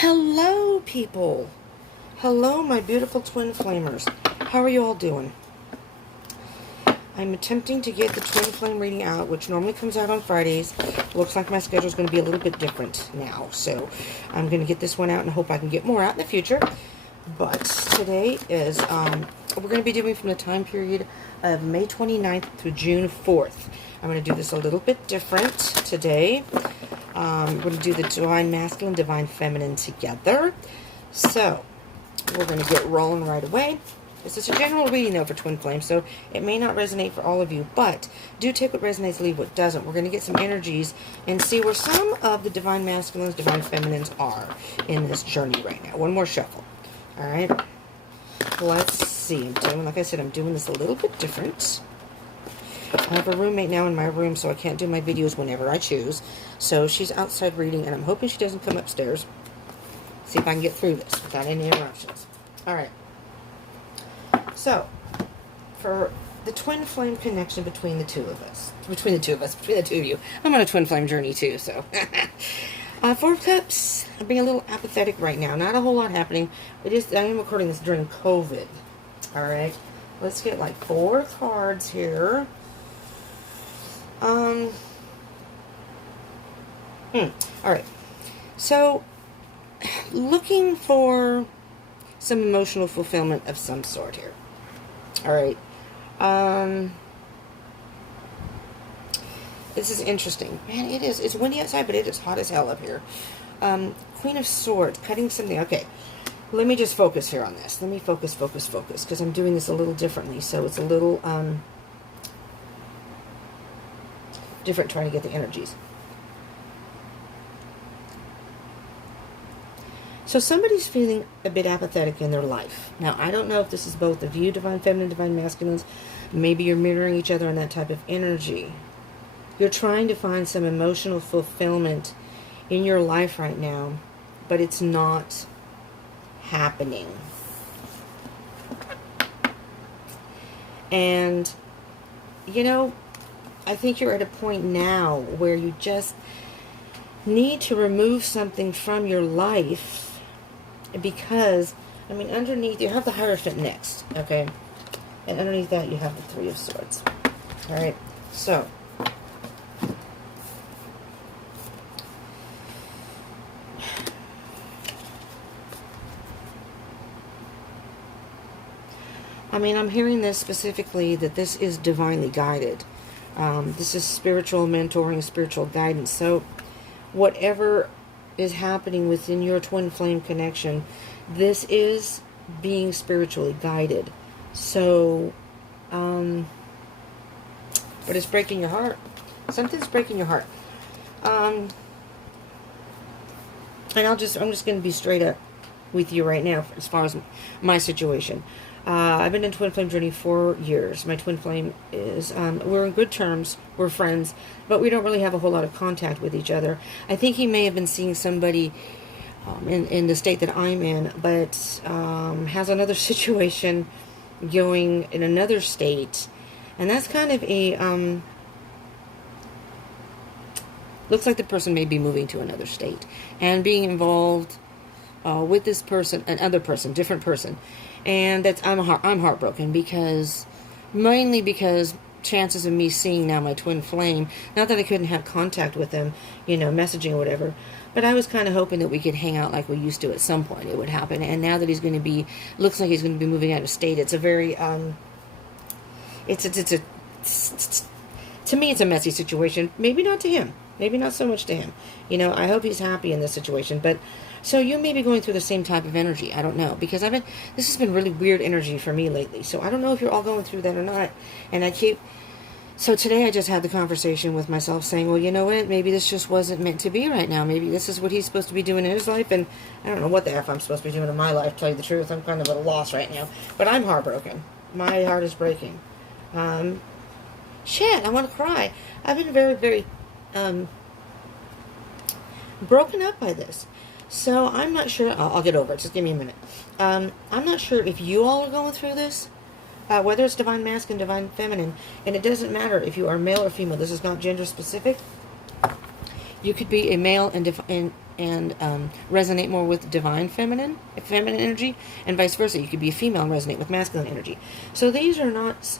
Hello, people. Hello, my beautiful twin flamers. How are you all doing? I'm attempting to get the twin flame reading out, which normally comes out on Fridays. Looks like my schedule is going to be a little bit different now. So I'm going to get this one out and hope I can get more out in the future. But today is, we're going to be doing from the time period of May 29th through June 4th. I'm going to do this a little bit different today. We're going to do the Divine Masculine, Divine Feminine together. So, we're going to get rolling right away. This is a general reading, though, for Twin Flame, so it may not resonate for all of you, but do take what resonates, leave what doesn't. We're going to get some energies and see where some of the Divine Masculines, Divine Feminines are in this journey right now. One more shuffle. All right? Let's see. Like I said, I'm doing this a little bit different. I have a roommate now in my room, so I can't do my videos whenever I choose. So she's outside reading, and I'm hoping she doesn't come upstairs. See if I can get through this without any interruptions. All right. So, for the twin flame connection between the two of us. Between the two of you. I'm on a twin flame journey, too, so. Four of Cups. I'm being a little apathetic right now. Not a whole lot happening. I am recording this during COVID. All right. Let's get like 4 cards here. Alright. So, looking for some emotional fulfillment of some sort here. Alright. This is interesting. Man, it is. It's windy outside, but it is hot as hell up here. Queen of Swords. Cutting something. Okay. Let me just focus here on this. Let me focus. Because I'm doing this a little differently. So, it's a little, different trying to get the energies. So somebody's feeling a bit apathetic in their life. Now, I don't know if this is both of you, Divine Feminine, Divine Masculines. Maybe you're mirroring each other in that type of energy. You're trying to find some emotional fulfillment in your life right now, but it's not happening. And, you know, I think you're at a point now where you just need to remove something from your life because, I mean, underneath, you have the Hierophant next, okay? And underneath that, you have the Three of Swords. All right, so. I mean, I'm hearing this specifically that this is divinely guided. This is spiritual mentoring, spiritual guidance. So whatever is happening within your twin flame connection, this is being spiritually guided. So, but it's breaking your heart. Something's breaking your heart. And I'm just going to be straight up with you right now as far as my situation. I've been in twin flame journey 4 years. My twin flame is, we're in good terms, we're friends, but we don't really have a whole lot of contact with each other. I think he may have been seeing somebody in the state that I'm in, but has another situation going in another state. And that's kind of a, looks like the person may be moving to another state and being involved with this person, another person, different person. And that's I'm heartbroken because, mainly because chances of me seeing now my twin flame, not that I couldn't have contact with them, you know, messaging or whatever, but I was kind of hoping that we could hang out like we used to at some point. It would happen. And now that he's going to be, looks like he's going to be moving out of state, it's a very, to me it's a messy situation. Maybe not to him. Maybe not so much to him. You know, I hope he's happy in this situation, but so you may be going through the same type of energy. I don't know. Because this has been really weird energy for me lately. So I don't know if you're all going through that or not. And so today I just had the conversation with myself saying, well, you know what? Maybe this just wasn't meant to be right now. Maybe this is what he's supposed to be doing in his life. And I don't know what the F I'm supposed to be doing in my life, to tell you the truth. I'm kind of at a loss right now. But I'm heartbroken. My heart is breaking. Shit, I want to cry. I've been very, very broken up by this. So, I'm not sure. I'll get over it. Just give me a minute. I'm not sure if you all are going through this. Whether it's Divine Masculine, Divine Feminine. And it doesn't matter if you are male or female. This is not gender specific. You could be a male in and resonate more with divine feminine energy, and vice versa. You could be a female and resonate with masculine energy. So these are not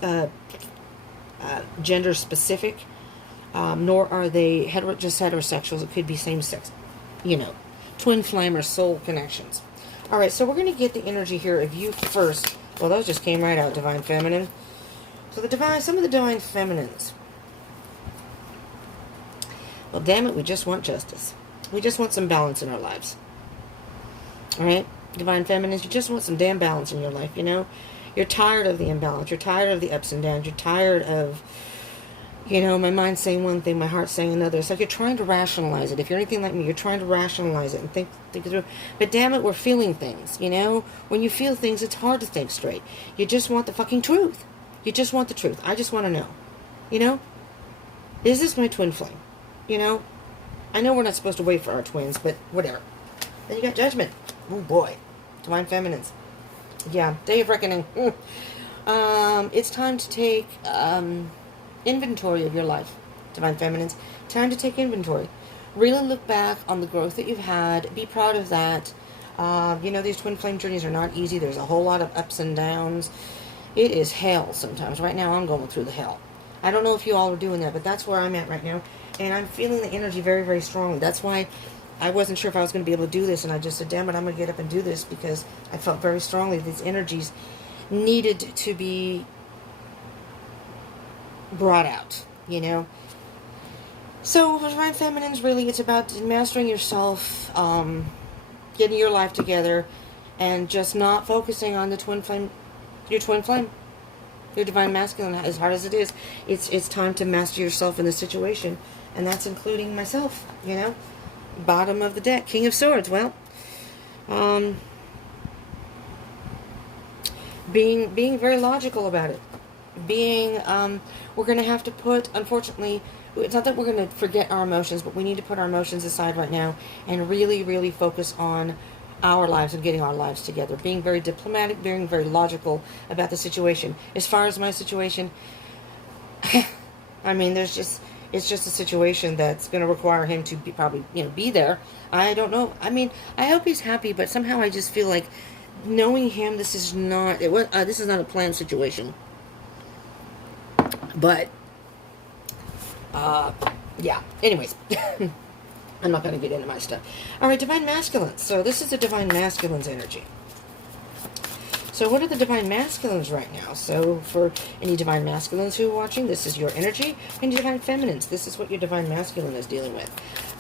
gender specific, nor are they just heterosexuals. It could be same sex, twin flame or soul connections. All right, so we're going to get the energy here of you first. Well, those just came right out, divine feminine. So some of the divine feminines. Well, damn it, we just want justice. We just want some balance in our lives. All right? Divine feminines, you just want some damn balance in your life, You're tired of the imbalance. You're tired of the ups and downs. You're tired of, my mind saying one thing, my heart saying another. It's like you're trying to rationalize it. If you're anything like me, you're trying to rationalize it and think it through. But damn it, we're feeling things, When you feel things, it's hard to think straight. You just want the fucking truth. You just want the truth. I just want to know. Is this my twin flame? I know we're not supposed to wait for our twins, but whatever. Then you got judgment. Oh boy. Divine feminines. Yeah, day of reckoning. It's time to take inventory of your life, divine feminines. Time to take inventory. Really look back on the growth that you've had. Be proud of that. These twin flame journeys are not easy. There's a whole lot of ups and downs. It is hell sometimes. Right now I'm going through the hell. I don't know if you all are doing that, but that's where I'm at right now. And I'm feeling the energy very, very strongly. That's why I wasn't sure if I was going to be able to do this. And I just said, damn it, I'm going to get up and do this. Because I felt very strongly these energies needed to be brought out, So, divine feminines, really, it's about mastering yourself, getting your life together, and just not focusing on the twin flame, your twin flame. Your divine masculine, as hard as it is, it's time to master yourself in the situation. And that's including myself, Bottom of the deck, King of Swords. Well, being very logical about it. We're going to have to put, unfortunately, it's not that we're going to forget our emotions, but we need to put our emotions aside right now and really, really focus on our lives and getting our lives together. Being very diplomatic, being very logical about the situation. As far as my situation, I mean, it's just a situation that's going to require him to be there. I don't know. I mean, I hope he's happy, but somehow I just feel like knowing him, this is not a planned situation. But, yeah. Anyways. I'm not going to get into my stuff. All right, divine masculines. So this is the divine masculines energy. So what are the divine masculines right now? So for any divine masculines who are watching, this is your energy. And divine feminines, this is what your divine masculine is dealing with.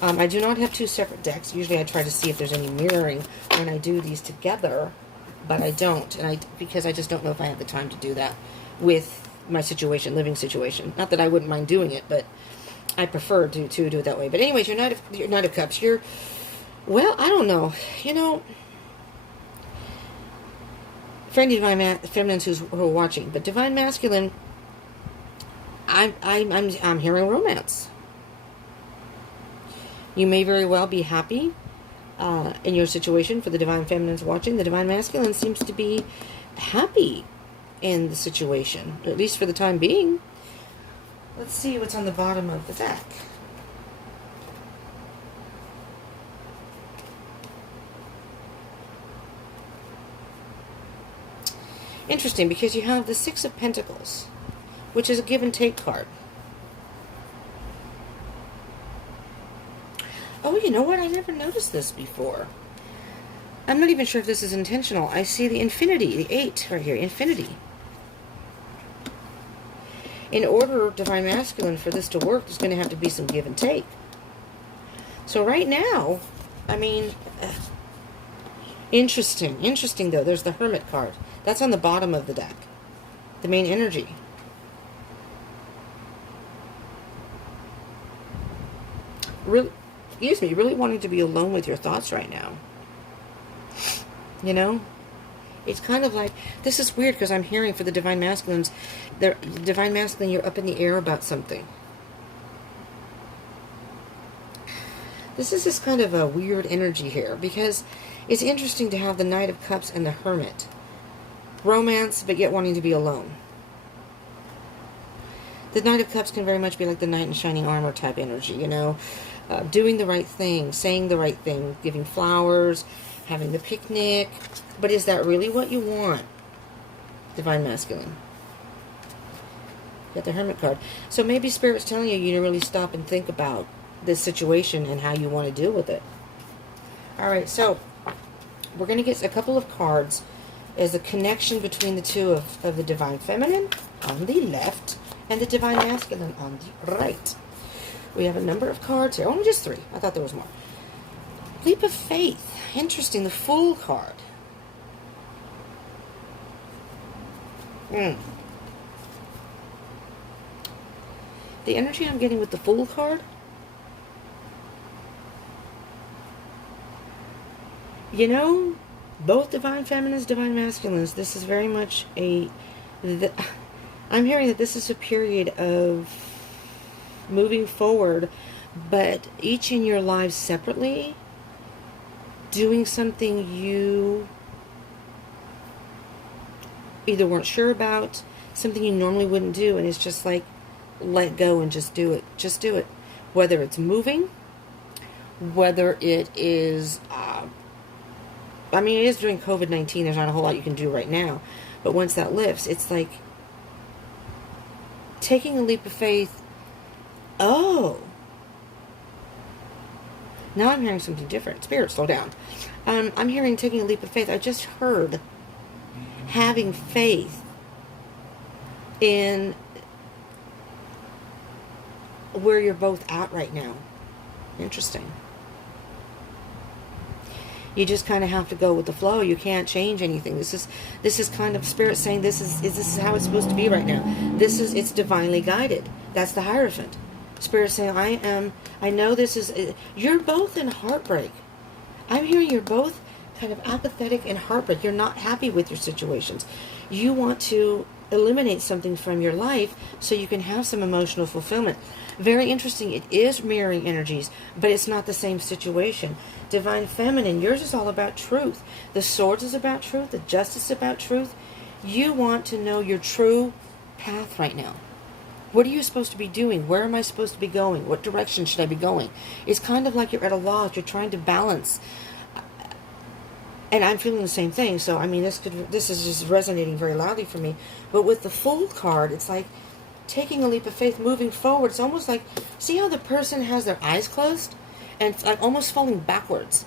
I do not have two separate decks. Usually I try to see if there's any mirroring when I do these together, but I don't. Because I just don't know if I have the time to do that with my living situation. Not that I wouldn't mind doing it, but I prefer to do it that way. But anyways, your Knight of Cups, well, I don't know. For any divine feminines who are watching, but divine masculine, I'm hearing romance. You may very well be happy in your situation. For the divine feminines watching, the divine masculine seems to be happy in the situation, at least for the time being. Let's see what's on the bottom of the deck. Interesting, because you have the Six of Pentacles, which is a give and take card. Oh, you know what? I never noticed this before. I'm not even sure if this is intentional. I see the infinity, the 8 right here, infinity. In order, divine masculine, for this to work, there's going to have to be some give and take. So right now, I mean, interesting. Interesting, though. There's the Hermit card. That's on the bottom of the deck. The main energy. Really, excuse me, really wanting to be alone with your thoughts right now. It's kind of like, this is weird because I'm hearing for the divine masculines, divine masculine, you're up in the air about something. This is just kind of a weird energy here because it's interesting to have the Knight of Cups and the Hermit. Romance, but yet wanting to be alone. The Knight of Cups can very much be like the knight in shining armor type energy, doing the right thing, saying the right thing, giving flowers, having the picnic. But is that really what you want? Divine Masculine. Got the Hermit card. So maybe Spirit's telling you to really stop and think about this situation and how you want to deal with it. All right, so we're going to get a couple of cards as a connection between the two of the Divine Feminine on the left and the Divine Masculine on the right. We have a number of cards here. Only just 3. I thought there was more. Leap of Faith. Interesting. The Fool card. The energy I'm getting with the Fool card, you know, both Divine Feminines, Divine Masculines, this is very much I'm hearing that this is a period of moving forward, but each in your lives separately, doing something you either weren't sure about, something you normally wouldn't do, and it's just like, let go and just do it. Just do it. Whether it's moving, whether it is, it is during COVID-19. There's not a whole lot you can do right now. But once that lifts, it's like taking a leap of faith. Oh. Now I'm hearing something different. Spirit, slow down. I'm hearing taking a leap of faith. I just heard having faith in where you're both at right now. Interesting. You just kind of have to go with the flow. You can't change anything. This is kind of Spirit saying this is how it's supposed to be right now. It's divinely guided. That's the Hierophant. Spirit saying, I know this is, you're both in heartbreak. I'm hearing you're both kind of apathetic and heartbreak. You're not happy with your situations. You want to eliminate something from your life so you can have some emotional fulfillment. Very interesting. It is mirroring energies, but it's not the same situation. Divine Feminine, yours is all about truth. The Swords is about truth. The Justice is about truth. You want to know your true path right now. What are you supposed to be doing? Where am I supposed to be going? What direction should I be going? It's kind of like you're at a loss. You're trying to balance. And I'm feeling the same thing. So, this is just resonating very loudly for me. But with the Fool card, it's like taking a leap of faith, moving forward. It's almost like, see how the person has their eyes closed? And it's like almost falling backwards.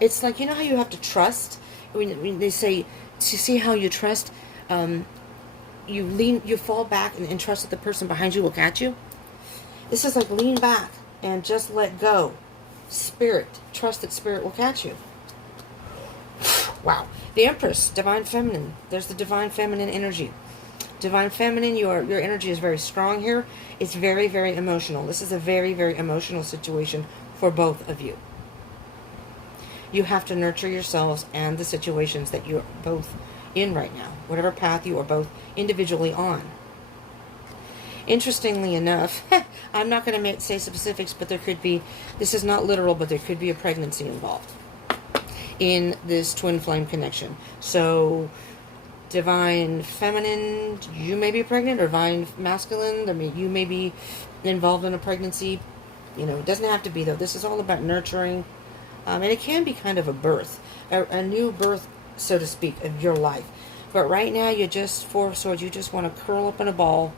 It's like, you know how you have to trust? When they say, to see how you trust, you fall back and trust that the person behind you will catch you. This is like lean back and just let go. Spirit, trust that Spirit will catch you. Wow. The Empress, Divine Feminine. There's the Divine Feminine energy. Divine Feminine, your energy is very strong here. It's very, very emotional. This is a very, very emotional situation for both of you. You have to nurture yourselves and the situations that you're both in right now. Whatever path you are both individually on. Interestingly enough, I'm not going to say specifics, but there could be, this is not literal, but there could be a pregnancy involved in this twin flame connection. So Divine Feminine, you may be pregnant, or Divine Masculine, you may be involved in a pregnancy. It doesn't have to be, though. This is all about nurturing, and it can be kind of a birth, a new birth, so to speak, of your life. But right now, you just, Four of Swords, you just want to curl up in a ball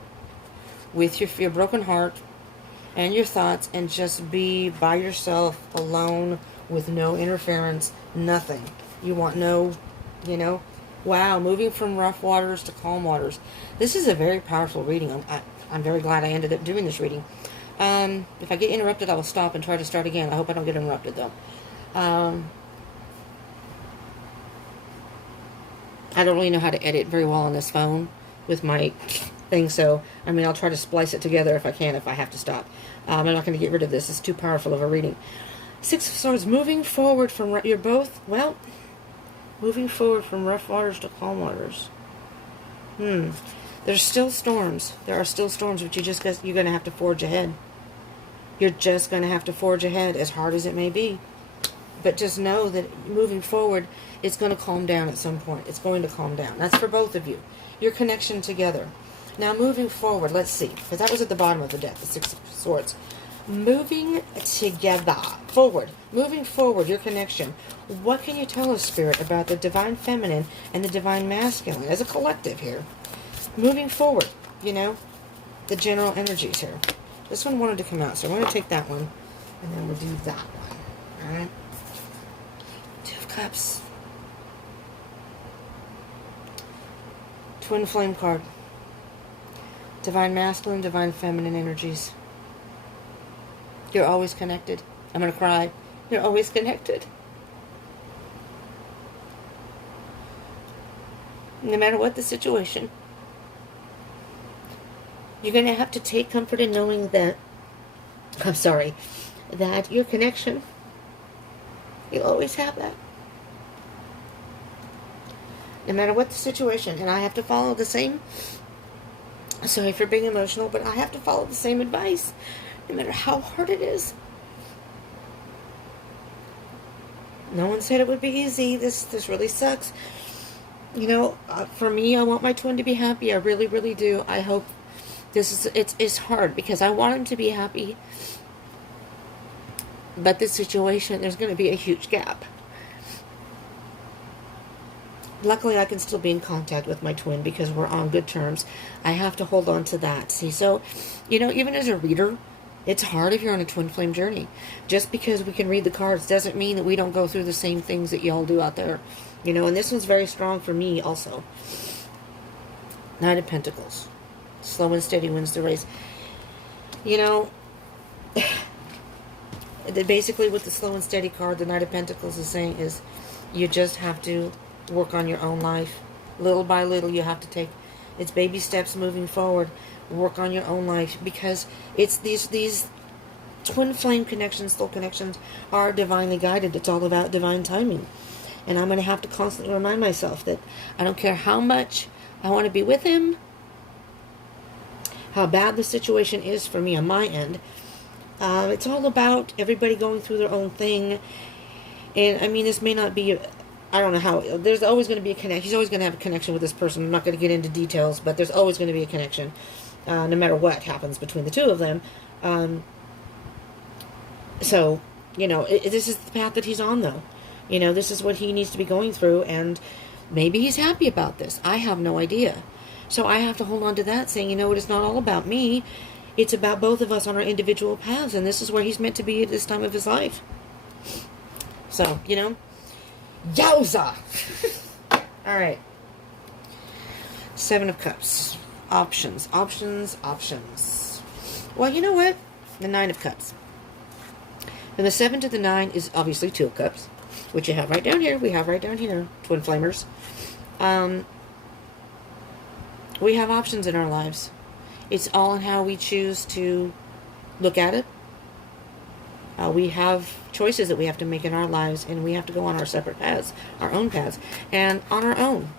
with your broken heart and your thoughts and just be by yourself, alone, with no interference, nothing. You want no, wow, moving from rough waters to calm waters. This is a very powerful reading. I'm very glad I ended up doing this reading. If I get interrupted, I will stop and try to start again. I hope I don't get interrupted, though. I don't really know how to edit very well on this phone with my thing, so, I'll try to splice it together if I can, if I have to stop. I'm not going to get rid of this. It's too powerful of a reading. Six of Swords, moving forward from, you're both, moving forward from rough waters to calm waters. There's still storms. There are still storms, but you're going to have to forge ahead. You're just going to have to forge ahead, as hard as it may be. But just know that moving forward, it's going to calm down at some point. It's going to calm down. That's for both of you. Your connection together. Now, moving forward, let's see. Because that was at the bottom of the deck, the Six of Swords. moving together, forward, moving forward, your connection. What can you tell us, Spirit, about the divine feminine and the divine masculine as a collective here? Moving forward, you know, the general energies here. This one wanted to come out, so I'm going to take that one, and then we'll do that one. All right? Two of Cups. Twin flame card. Divine masculine, divine feminine energies. You're always connected. I'm going to cry. You're always connected. No matter what the situation. You're going to have to take comfort in knowing that, that your connection, you'll always have that. No matter what the situation. And I have to follow the same, sorry for being emotional, but I have to follow the same advice. No matter how hard it is. No one said it would be easy. This really sucks. You know, for me, I want my twin to be happy. I really, really do. I hope it's hard because I want him to be happy. But this situation, there's going to be a huge gap. Luckily, I can still be in contact with my twin because we're on good terms. I have to hold on to that. See, so, you know, even as a reader, it's hard if you're on a twin flame journey. Just because we can read the cards doesn't mean that we don't go through the same things that y'all do out there. You know, and this one's very strong for me also. Knight of Pentacles. Slow and steady wins the race. You know, basically what the slow and steady card, the Knight of Pentacles, is saying is you just have to work on your own life. Little by little, you have to take, it's baby steps moving forward. Work on your own life, because it's these twin flame connections, soul connections, are divinely guided. It's all about divine timing. And I'm going to have to constantly remind myself that I don't care how much I want to be with him, how bad the situation is for me on my end. It's all about everybody going through their own thing. And I mean, this may not be, I don't know how, there's always going to be a connection. He's always going to have a connection with this person. I'm not going to get into details, but there's always going to be a connection. No matter what happens between the two of them. So, you know, this is the path that he's on, though. You know, this is what he needs to be going through, and maybe he's happy about this. I have no idea. So I have to hold on to that, saying, you know what, it's not all about me. It's about both of us on our individual paths, and this is where he's meant to be at this time of his life. So, you know, yowza! All right. Seven of Cups. Options, options, options. Well, you know what? The Nine of Cups. And the 7 to the 9 is obviously 2 of Cups, which you have right down here. We have right down here, Twin Flamers. We have options in our lives. It's all in how we choose to look at it. We have choices that we have to make in our lives, and we have to go on our separate paths, our own paths, and on our own.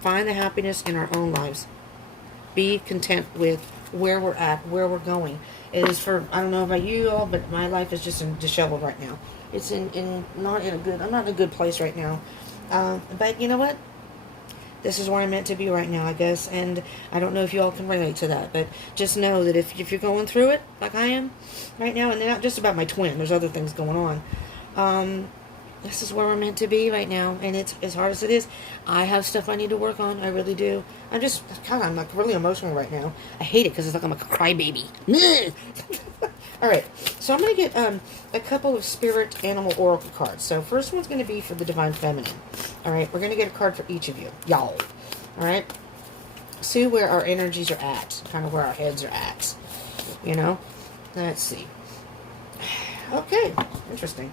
Find the happiness in our own lives. Be content with where we're at, where we're going. It is for, I don't know about you all, but my life is just disheveled right now. It's not in a good, I'm not in a good place right now. But you know what? This is where I'm meant to be right now, I guess. And I don't know if you all can relate to that, but just know that if you're going through it, like I am right now, and not just about my twin, there's other things going on. This is where we're meant to be right now, and it's as hard as it is. I have stuff I need to work on. I really do. I'm like really emotional right now. I hate it because it's like I'm a crybaby. All right, so I'm going to get a couple of spirit animal oracle cards. So first one's going to be for the divine feminine. All right, we're going to get a card for each of you, y'all. All right, see where our energies are at, kind of where our heads are at. You know, let's see. Okay, interesting.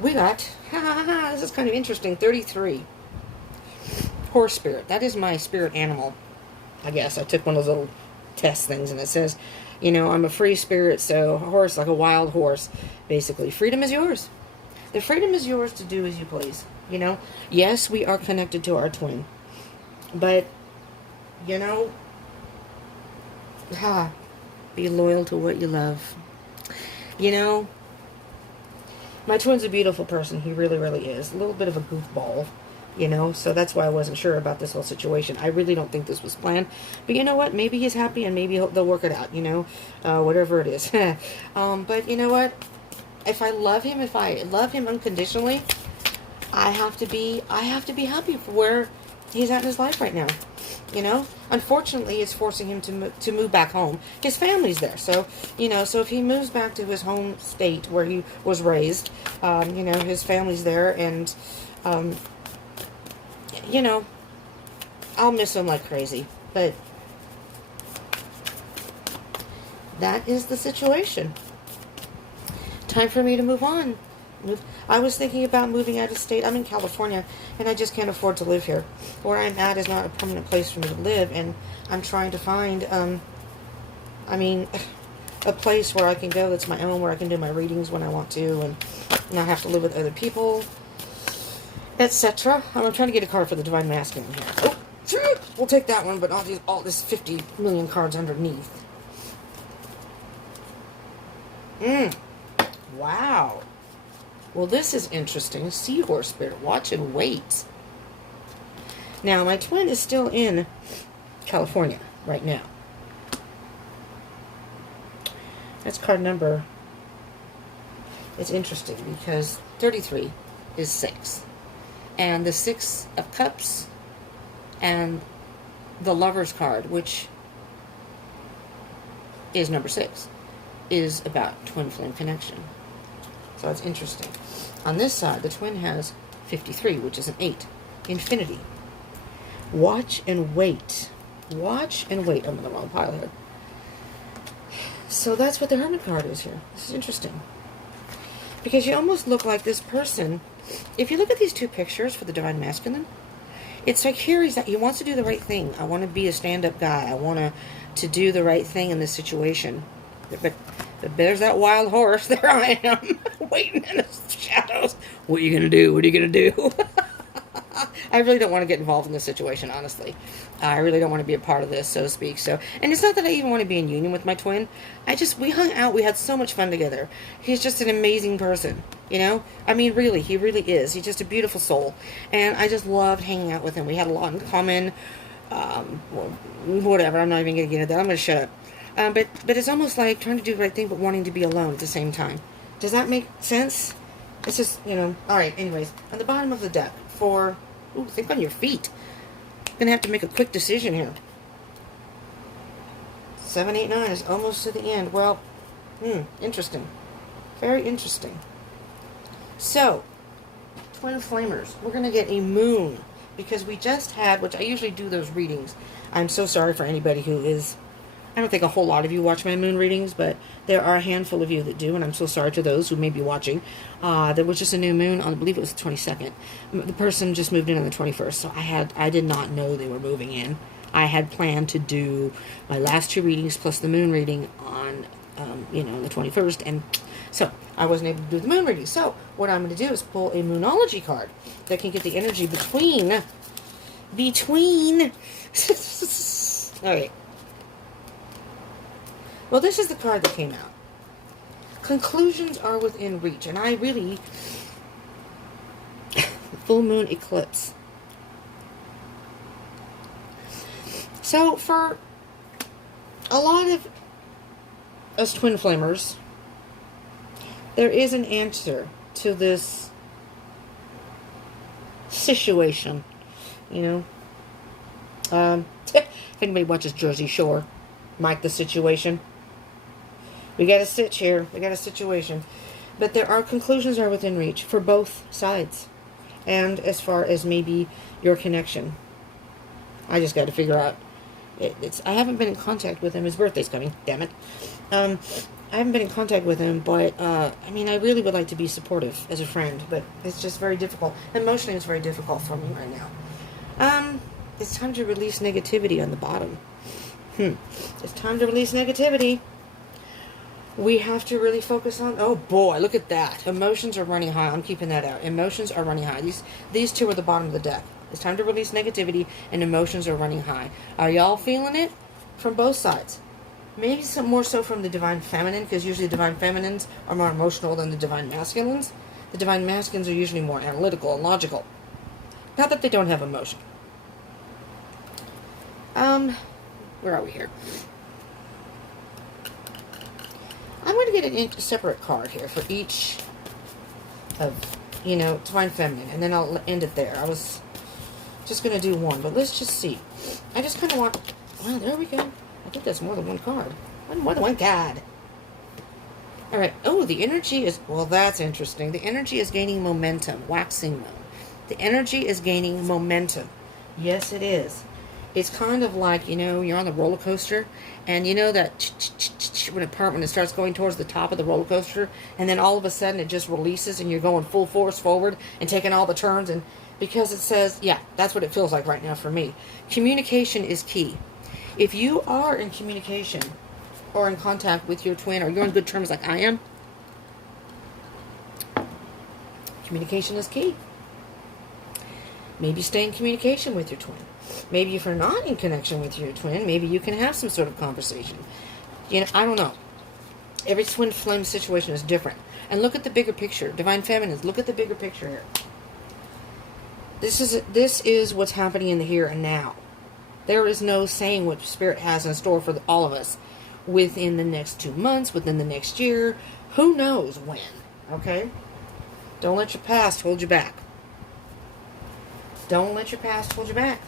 We got, this is kind of interesting, 33. Horse spirit. That is my spirit animal, I guess. I took one of those little test things, and it says, you know, I'm a free spirit, so a horse, like a wild horse, basically. Freedom is yours. The freedom is yours to do as you please, you know. Yes, we are connected to our twin. But, you know, be loyal to what you love. You know, my twin's a beautiful person. He really, really is. A little bit of a goofball. You know, so that's why I wasn't sure about this whole situation. I really don't think this was planned. But you know what? Maybe he's happy and maybe they'll work it out, you know, whatever it is. But you know what? If I love him unconditionally, I have to be happy for where he's at in his life right now. You know, unfortunately, it's forcing him to move back home. His family's there, so you know. So if he moves back to his home state where he was raised, you know, his family's there, and you know, I'll miss him like crazy. But that is the situation. Time for me to move on. I was thinking about moving out of state. I'm in California, and I just can't afford to live here. Where I'm at is not a permanent place for me to live, and I'm trying to find, I mean, a place where I can go that's my own, where I can do my readings when I want to, and not have to live with other people, etc. I'm trying to get a card for the Divine Masculine here. Oh, we'll take that one, but all this 50 million cards underneath. Wow. Well, this is interesting. Seahorse Spirit. Watch and wait. Now, my twin is still in California right now. That's card number. It's interesting because 33 is 6. And the 6 of Cups and the Lover's card, which is number 6, is about twin flame connection. So it's interesting. On this side, the twin has 53, which is an 8. Infinity. Watch and wait. Watch and wait. I'm in the wrong pile here. So that's what the Hermit card is here. This is interesting. Because you almost look like this person. If you look at these two pictures for the Divine Masculine, it's like here he wants to do the right thing. I want to be a stand-up guy. I want to do the right thing in this situation. But there's that wild horse. There I am, waiting in the shadows. What are you going to do? What are you going to do? I really don't want to get involved in this situation, honestly. I really don't want to be a part of this, so to speak. So, and it's not that I even want to be in union with my twin. We hung out. We had so much fun together. He's just an amazing person, you know? I mean, really, he really is. He's just a beautiful soul. And I just loved hanging out with him. We had a lot in common. Whatever. I'm not even going to get into that. I'm going to shut up. But it's almost like trying to do the right thing, but wanting to be alone at the same time. Does that make sense? It's just, you know. All right, anyways. On the bottom of the deck for... Ooh, think on your feet. Going to have to make a quick decision here. 7, 8, 9 is almost to the end. Well, interesting. Very interesting. So, Twin Flamers. We're going to get a moon. Because we just had, which I usually do those readings. I'm so sorry for anybody who is... I don't think a whole lot of you watch my moon readings, but there are a handful of you that do, and I'm so sorry to those who may be watching. There was just a new moon on, I believe it was the 22nd. The person just moved in on the 21st, so I did not know they were moving in. I had planned to do my last 2 readings plus the moon reading on, the 21st, and so I wasn't able to do the moon reading. So what I'm going to do is pull a Moonology card that can get the energy between. All right. Well, this is the card that came out. Conclusions are within reach. And I really... full moon eclipse. So, for a lot of us Twin Flamers, there is an answer to this situation. You know? If anybody watches Jersey Shore, Mike the Situation. We got a sitch here. We got a situation. But there are conclusions are within reach for both sides. And as far as maybe your connection. I just got to figure out. I haven't been in contact with him. His birthday's coming. Damn it. I haven't been in contact with him. But, I really would like to be supportive as a friend. But it's just very difficult. Emotionally, it's very difficult for me right now. It's time to release negativity on the bottom. It's time to release negativity. We have to really focus on... Oh, boy, look at that. Emotions are running high. I'm keeping that out. Emotions are running high. These two are the bottom of the deck. It's time to release negativity, and emotions are running high. Are y'all feeling it? From both sides. Maybe some more so from the Divine Feminine, because usually the Divine Feminines are more emotional than the Divine Masculines. The Divine Masculines are usually more analytical and logical. Not that they don't have emotion. Where are we here? I'm going to get a separate card here for each of, Divine Feminine, and then I'll end it there. I was just going to do one, but let's just see. I just kind of want... Well, there we go. I think that's more than one card. More than one card. All right. Oh, the energy is... Well, that's interesting. The energy is gaining momentum. Waxing moon. The energy is gaining momentum. Yes, it is. It's kind of like, you're on the roller coaster, and that when it starts going towards the top of the roller coaster, and then all of a sudden it just releases, and you're going full force forward and taking all the turns, and because it says, yeah, that's what it feels like right now for me. Communication is key. If you are in communication or in contact with your twin, or you're on good terms like I am, communication is key. Maybe stay in communication with your twin. Maybe if you're not in connection with your twin, maybe you can have some sort of conversation. I don't know. Every twin flame situation is different. And look at the bigger picture. Divine Feminines, look at the bigger picture here. This is what's happening in the here and now. There is no saying what Spirit has in store for all of us within the next 2 months, within the next year. Who knows when, okay? Don't let your past hold you back. Don't let your past hold you back.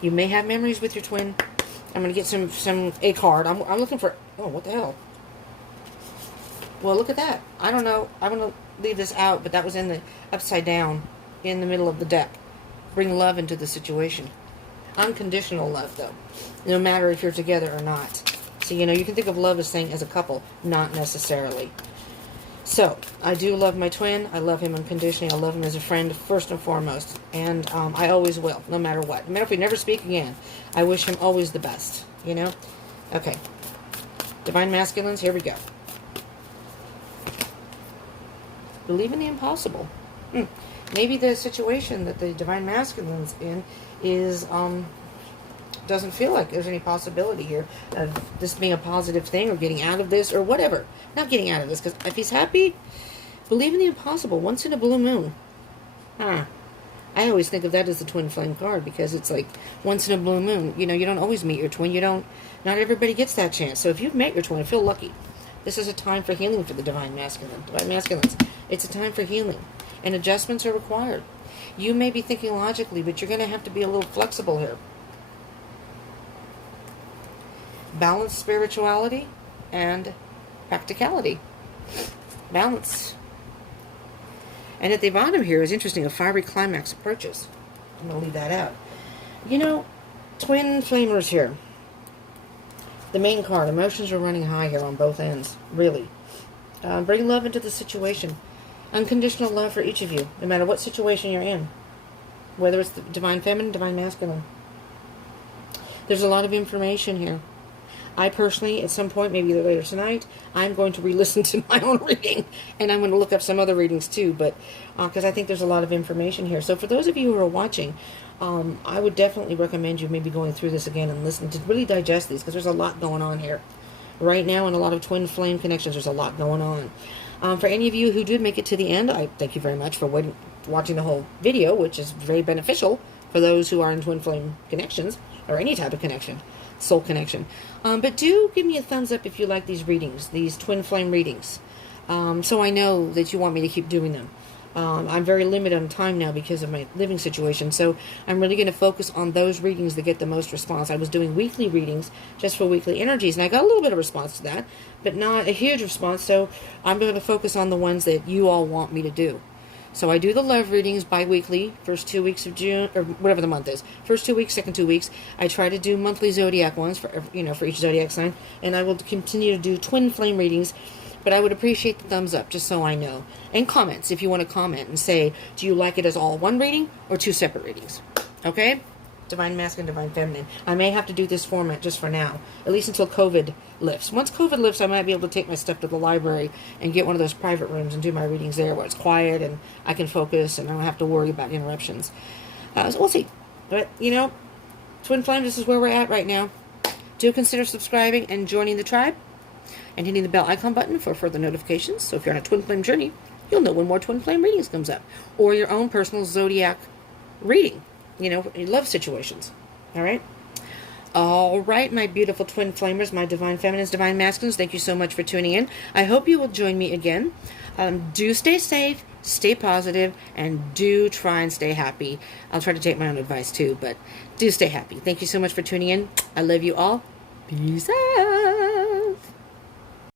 You may have memories with your twin. I'm going to get a card. I'm looking for... Oh, what the hell? Well, look at that. I don't know. I'm going to leave this out, but that was in the upside down in the middle of the deck. Bring love into the situation. Unconditional love, though. No matter if you're together or not. So, you can think of love as saying as a couple. Not necessarily. So, I do love my twin. I love him unconditionally. I love him as a friend, first and foremost. And I always will, no matter what. No matter if we never speak again, I wish him always the best, Okay. Divine Masculines, here we go. Believe in the impossible. Maybe the situation that the Divine Masculine's in is... doesn't feel like there's any possibility here of this being a positive thing or getting out of this or whatever. Not getting out of this, because if he's happy, believe in the impossible. Once in a blue moon. I always think of that as the twin flame card, because it's like once in a blue moon. You don't always meet your twin. Not everybody gets that chance. So if you've met your twin, feel lucky. This is a time for healing for the Divine Masculine. Divine Masculines. It's a time for healing. And adjustments are required. You may be thinking logically, but you're going to have to be a little flexible here. Balance spirituality and practicality. Balance. And at the bottom here is interesting. A fiery climax approaches. I'm going to leave that out. Twin flamers here. The main card. Emotions are running high here on both ends. Really. Bring love into the situation. Unconditional love for each of you. No matter what situation you're in. Whether it's the Divine Feminine, Divine Masculine. There's a lot of information here. I personally, at some point, maybe later tonight, I'm going to re-listen to my own reading. And I'm going to look up some other readings too. But because I think there's a lot of information here. So for those of you who are watching, I would definitely recommend you maybe going through this again and listening to really digest these. Because there's a lot going on here. Right now, in a lot of twin flame connections, there's a lot going on. For any of you who did make it to the end, I thank you very much for watching the whole video, which is very beneficial for those who are in twin flame connections, or any type of connection, soul connection. But do give me a thumbs up if you like these readings, these twin flame readings, so I know that you want me to keep doing them. I'm very limited on time now because of my living situation, so I'm really going to focus on those readings that get the most response. I was doing weekly readings just for weekly energies, and I got a little bit of response to that, but not a huge response, so I'm going to focus on the ones that you all want me to do. So I do the love readings bi-weekly, first 2 weeks of June, or whatever the month is. First 2 weeks, second 2 weeks. I try to do monthly zodiac ones for each zodiac sign, and I will continue to do twin flame readings. But I would appreciate the thumbs up, just so I know. And comments, if you want to comment and say, do you like it as all one reading or two separate readings? Okay? Divine Masculine, Divine Feminine. I may have to do this format just for now, at least until COVID lifts. Once COVID lifts, I might be able to take my stuff to the library and get one of those private rooms and do my readings there where it's quiet and I can focus and I don't have to worry about interruptions. So we'll see. But, Twin Flames, this is where we're at right now. Do consider subscribing and joining the tribe and hitting the bell icon button for further notifications. So if you're on a Twin Flame journey, you'll know when more twin flame readings comes up. Or your own personal zodiac reading, you know, in love situations. All right? All right, my beautiful twin flamers, my divine feminines, divine masculines, thank you so much for tuning in. I hope you will join me again. Do stay safe, stay positive, and do try and stay happy. I'll try to take my own advice too, but do stay happy. Thank you so much for tuning in. I love you all. Peace out.